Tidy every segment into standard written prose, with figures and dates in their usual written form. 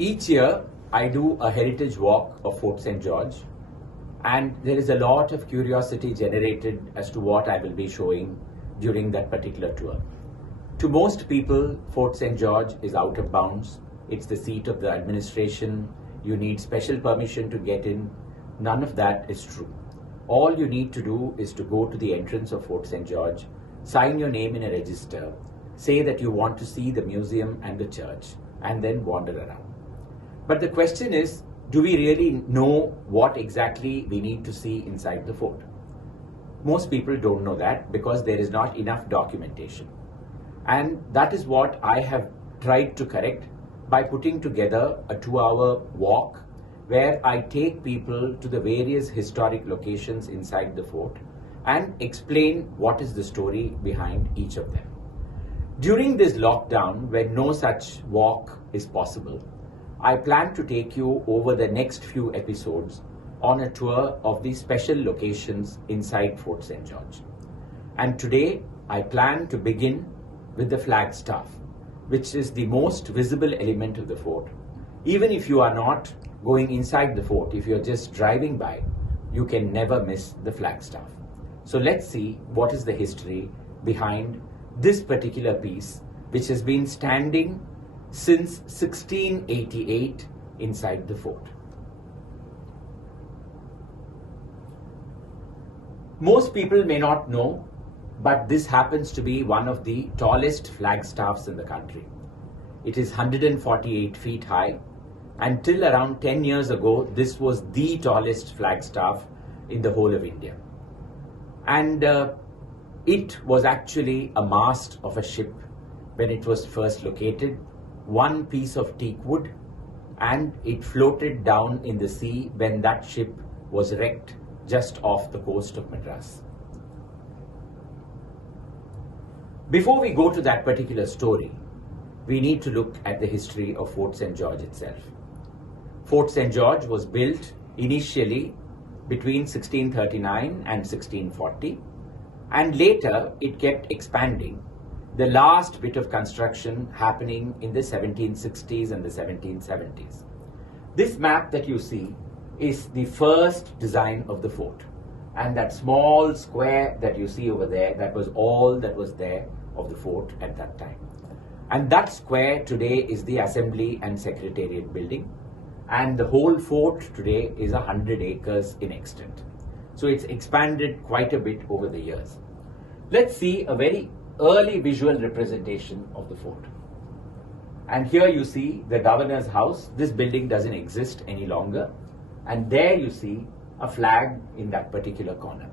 Each year, I do a heritage walk of Fort St George, and there is a lot of curiosity generated as to what I will be showing during that particular tour. To most people, Fort St George is out of bounds. It's the seat of the administration. You need special permission to get in. None of that is true. All you need to do is to go to the entrance of Fort St George, sign your name in a register, say that you want to see the museum and the church, and then wander around. But the question is, do we really know what exactly we need to see inside the fort? Most people don't know that because there is not enough documentation. And that is what I have tried to correct by putting together a 2-hour walk where I take people to the various historic locations inside the fort and explain what is the story behind each of them. During this lockdown, when no such walk is possible, I plan to take you over the next few episodes on a tour of the special locations inside Fort St. George. And today, I plan to begin with the Flagstaff, which is the most visible element of the fort. Even if you are not going inside the fort, if you're just driving by, you can never miss the Flagstaff. So let's see what is the history behind this particular piece, which has been standing since 1688 inside the fort. Most people may not know, but this happens to be one of the tallest flagstaffs in the country. It is 148 feet high, and till around 10 years ago, this was the tallest flagstaff in the whole of India. And it was actually a mast of a ship when it was first located, one piece of teak wood, and it floated down in the sea when that ship was wrecked just off the coast of Madras. Before we go to that particular story, we need to look at the history of Fort St. George itself. Fort St. George was built initially between 1639 and 1640, and later it kept expanding, the last bit of construction happening in the 1760s and the 1770s. This map that you see is the first design of the fort, and that small square that you see over there, that was all that was there of the fort at that time. And that square today is the Assembly and Secretariat building, and the whole fort today is 100 acres in extent. So it's expanded quite a bit over the years. Let's see a very early visual representation of the fort. And here you see the governor's house. This building doesn't exist any longer. And there you see a flag in that particular corner.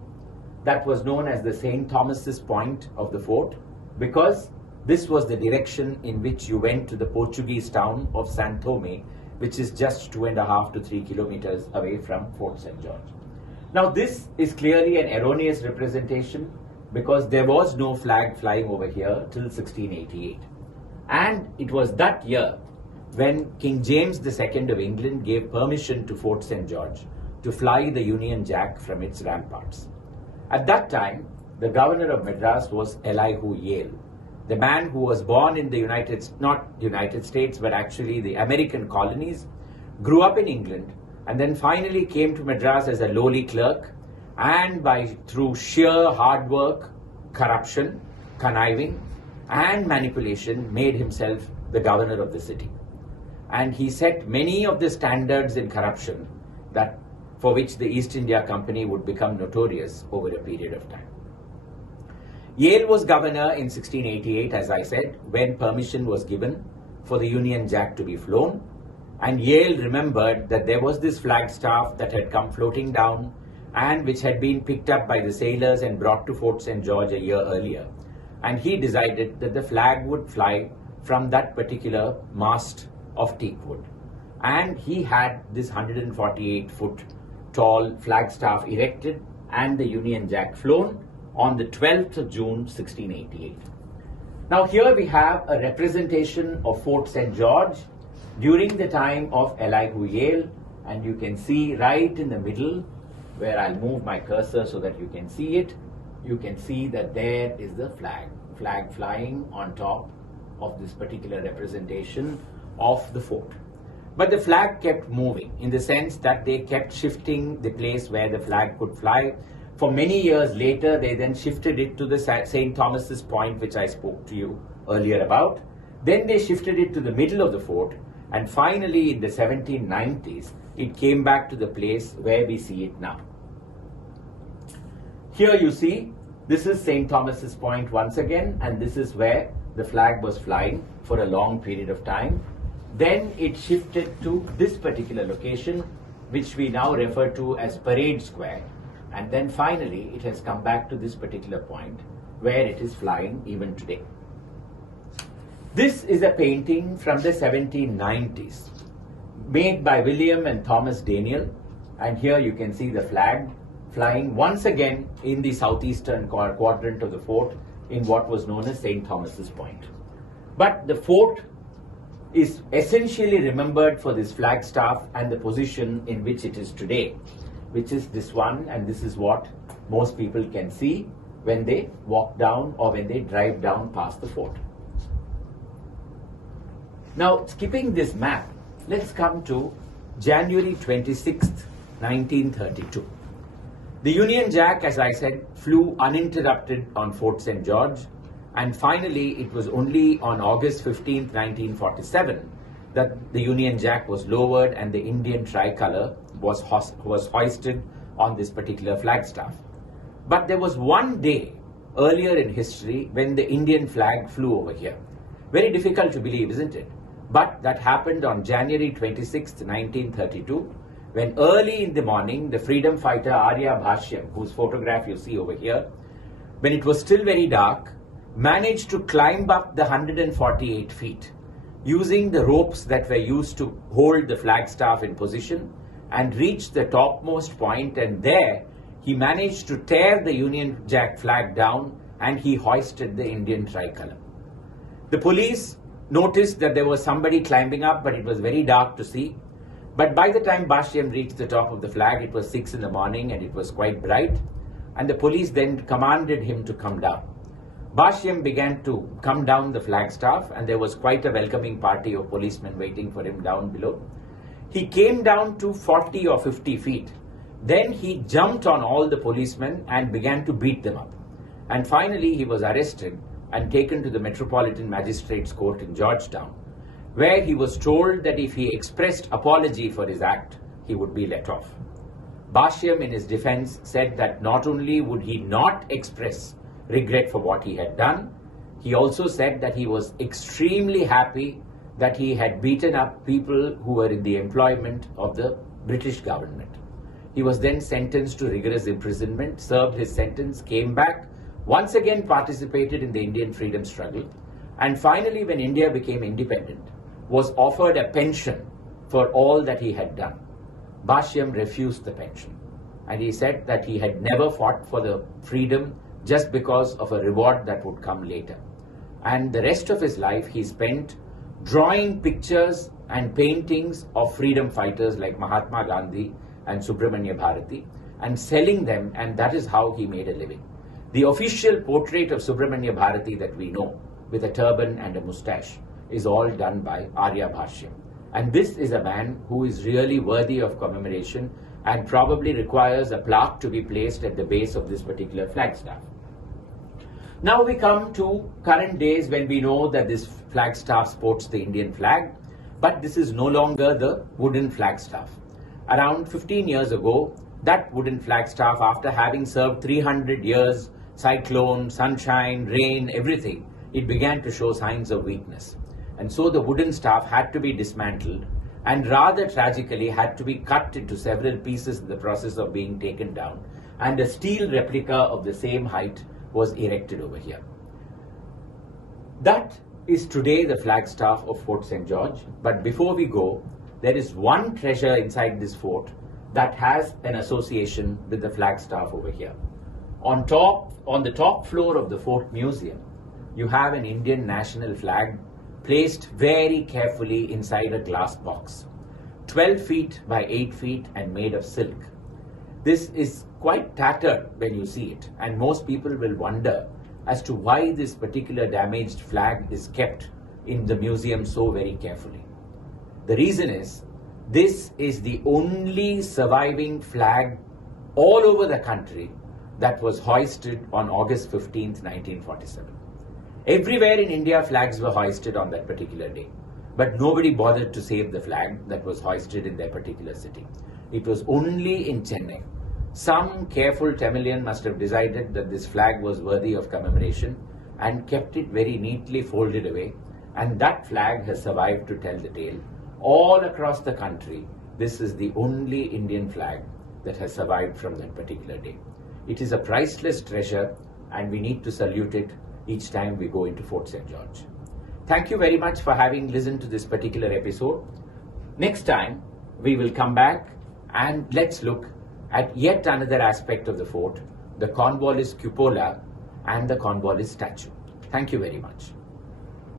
That was known as the St. Thomas's Point of the fort because this was the direction in which you went to the Portuguese town of San Thome, which is just 2.5 to 3 kilometers away from Fort St. George. Now this is clearly an erroneous representation because there was no flag flying over here till 1688. And it was that year when King James II of England gave permission to Fort St. George to fly the Union Jack from its ramparts. At that time, the governor of Madras was Elihu Yale, the man who was born in the not United States, but actually the American colonies, grew up in England, and then finally came to Madras as a lowly clerk, and through sheer hard work, corruption, conniving, and manipulation, made himself the governor of the city. And he set many of the standards in corruption that for which the East India Company would become notorious over a period of time. Yale was governor in 1688, as I said, when permission was given for the Union Jack to be flown. And Yale remembered that there was this flagstaff that had come floating down and which had been picked up by the sailors and brought to Fort St. George a year earlier. And he decided that the flag would fly from that particular mast of teak wood. And he had this 148-foot tall flagstaff erected and the Union Jack flown on the 12th of June 1688. Now here we have a representation of Fort St. George during the time of Elihu Yale, and you can see right in the middle, where I'll move my cursor so that you can see it, you can see that there is the flag flying on top of this particular representation of the fort. But the flag kept moving in the sense that they kept shifting the place where the flag could fly. For many years later, they then shifted it to the St. Thomas's Point, which I spoke to you earlier about. Then they shifted it to the middle of the fort, and finally in the 1790s, it came back to the place where we see it now. Here you see, this is St. Thomas's Point once again, and this is where the flag was flying for a long period of time. Then it shifted to this particular location, which we now refer to as Parade Square. And then finally, it has come back to this particular point where it is flying even today. This is a painting from the 1790s, made by William and Thomas Daniel. And here you can see the flag flying once again in the southeastern quadrant of the fort in what was known as St. Thomas's Point. But the fort is essentially remembered for this flagstaff and the position in which it is today, which is this one, and this is what most people can see when they walk down or when they drive down past the fort. Now, skipping this map, let's come to January 26th, 1932. The Union Jack, as I said, flew uninterrupted on Fort St. George, and finally it was only on August 15th, 1947 that the Union Jack was lowered and the Indian tricolour was hoisted on this particular flagstaff. But there was one day earlier in history when the Indian flag flew over here. Very difficult to believe, isn't it? But that happened on January 26th, 1932, when early in the morning, the freedom fighter Arya Bhashyam, whose photograph you see over here, when it was still very dark, managed to climb up the 148 feet using the ropes that were used to hold the flagstaff in position, and reached the topmost point, and there he managed to tear the Union Jack flag down and he hoisted the Indian tricolour. The police noticed that there was somebody climbing up, but it was very dark to see. But by the time Bhashyam reached the top of the flag, it was 6 in the morning and it was quite bright, and the police then commanded him to come down. Bhashyam began to come down the flagstaff, and there was quite a welcoming party of policemen waiting for him down below. He came down to 40 or 50 feet. Then he jumped on all the policemen and began to beat them up. And finally he was arrested and taken to the Metropolitan Magistrates Court in Georgetown, where he was told that if he expressed apology for his act, he would be let off. Bhashyam, in his defense, said that not only would he not express regret for what he had done, he also said that he was extremely happy that he had beaten up people who were in the employment of the British government. He was then sentenced to rigorous imprisonment, served his sentence, came back, once again participated in the Indian freedom struggle, and finally, when India became independent, was offered a pension for all that he had done. Bhashyam refused the pension, and he said that he had never fought for the freedom just because of a reward that would come later. And the rest of his life he spent drawing pictures and paintings of freedom fighters like Mahatma Gandhi and Subramanya Bharati and selling them, and that is how he made a living. The official portrait of Subramanya Bharati that we know, with a turban and a moustache, is all done by Arya Bhashyam. And this is a man who is really worthy of commemoration and probably requires a plaque to be placed at the base of this particular flagstaff. Now we come to current days when we know that this flagstaff sports the Indian flag, but this is no longer the wooden flagstaff. Around 15 years ago, that wooden flagstaff, after having served 300 years, cyclone, sunshine, rain, everything, it began to show signs of weakness. And so the wooden staff had to be dismantled and rather tragically had to be cut into several pieces in the process of being taken down, and a steel replica of the same height was erected over here. That is today the flagstaff of Fort St. George. But before we go, there is one treasure inside this fort that has an association with the flagstaff over here. On the top floor of the Fort Museum, you have an Indian national flag placed very carefully inside a glass box, 12 feet by 8 feet and made of silk. This is quite tattered when you see it, and most people will wonder as to why this particular damaged flag is kept in the museum so very carefully. The reason is, this is the only surviving flag all over the country that was hoisted on August 15th, 1947. Everywhere in India, flags were hoisted on that particular day. But nobody bothered to save the flag that was hoisted in their particular city. It was only in Chennai. Some careful Tamilian must have decided that this flag was worthy of commemoration and kept it very neatly folded away. And that flag has survived to tell the tale. All across the country, this is the only Indian flag that has survived from that particular day. It is a priceless treasure, and we need to salute it each time we go into Fort St. George. Thank you very much for having listened to this particular episode. Next time, we will come back and let's look at yet another aspect of the fort, the Cornwallis cupola and the Cornwallis statue. Thank you very much.